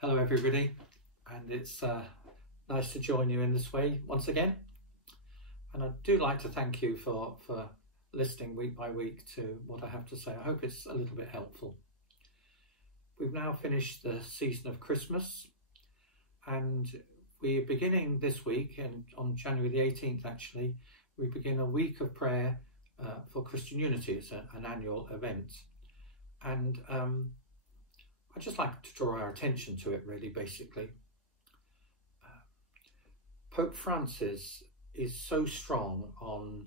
Hello everybody, and it's nice to join you in this way once again. And I do like to thank you for listening week by week to what I have to say. I hope it's a little bit helpful. We've now finished the season of Christmas, and we're beginning this week, and on January the 18th actually, we begin a week of prayer for Christian Unity. It's an annual event. And I'd just like to draw our attention to it really, basically. Pope Francis is so strong on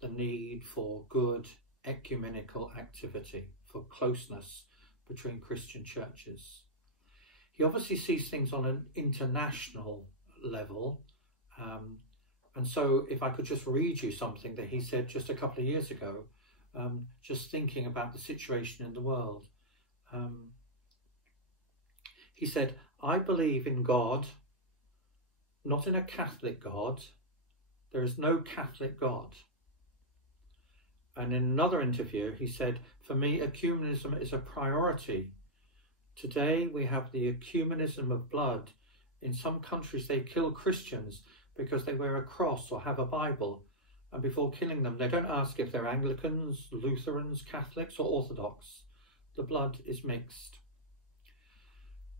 the need for good ecumenical activity, for closeness between Christian churches. He obviously sees things on an international level. And so if I could just read you something that he said just a couple of years ago, just thinking about the situation in the world. He said, "I believe in God, not in a Catholic God. There is no Catholic God." And in another interview, he said, "For me, ecumenism is a priority. Today, we have the ecumenism of blood. In some countries, they kill Christians because they wear a cross or have a Bible. And before killing them, they don't ask if they're Anglicans, Lutherans, Catholics, or Orthodox. The blood is mixed."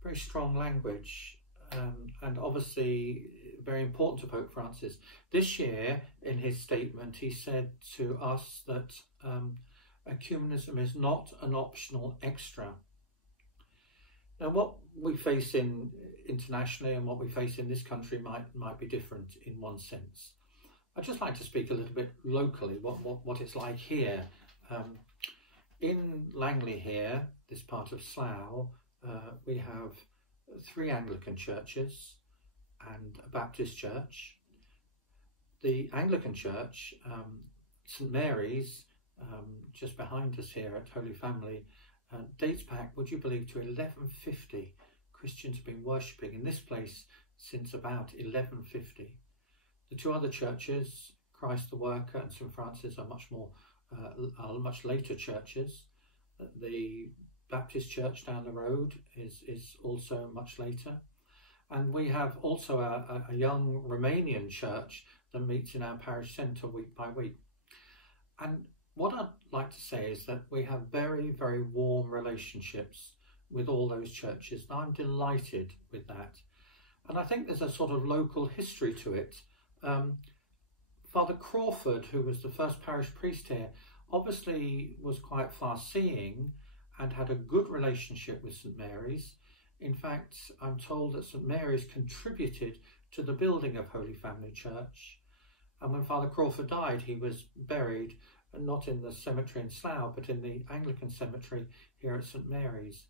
Very strong language, and obviously very important to Pope Francis. This year, in his statement, he said to us that ecumenism is not an optional extra. Now, what we face internationally and what we face in this country might be different in one sense. I'd just like to speak a little bit locally, what it's like here. In Langley here, this part of Slough, we have 3 Anglican churches and a Baptist church. The Anglican church, St Mary's, just behind us here at Holy Family, dates back, would you believe, to 1150. Christians have been worshipping in this place since about 1150. The 2 other churches, Christ the Worker and St Francis, are much later churches. The Baptist church down the road is also much later. And we have also a young Romanian church that meets in our parish centre week by week. And what I'd like to say is that we have very, very warm relationships with all those churches. And I'm delighted with that. And I think there's a sort of local history to it. Father Crawford, who was the first parish priest here, obviously was quite far-seeing and had a good relationship with St Mary's. In fact, I'm told that St Mary's contributed to the building of Holy Family Church. And when Father Crawford died, he was buried not in the cemetery in Slough, but in the Anglican cemetery here at St Mary's.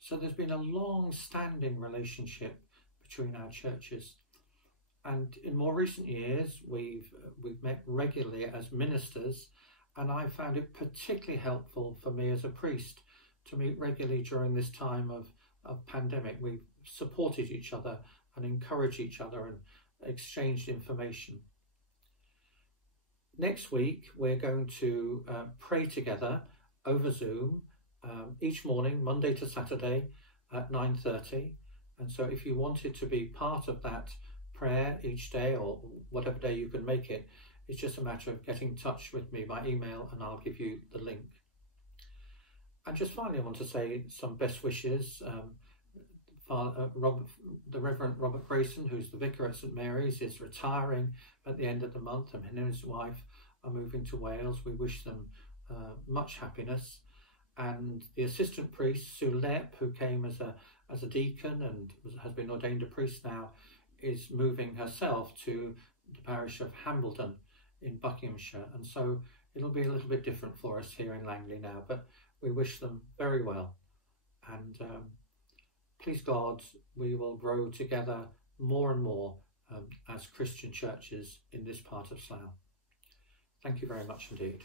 So there's been a long-standing relationship between our churches. And in more recent years, we've met regularly as ministers, and I found it particularly helpful for me as a priest to meet regularly during this time of pandemic. We've supported each other and encouraged each other and exchanged information. Next week, we're going to pray together over Zoom each morning, Monday to Saturday at 9:30. And so if you wanted to be part of that prayer each day, or whatever day you can make it, it's just a matter of getting in touch with me by email and I'll give you the link. And just finally, I want to say some best wishes. The Reverend Robert Grayson, who's the vicar at St Mary's, is retiring at the end of the month, and him and his wife are moving to Wales. We wish them much happiness. And the assistant priest, Sue Lepp, who came as a deacon and has been ordained a priest now, is moving herself to the parish of Hambledon in Buckinghamshire. And so it'll be a little bit different for us here in Langley now, but we wish them very well. And please God, we will grow together more and more as Christian churches in this part of Slough. Thank you very much indeed.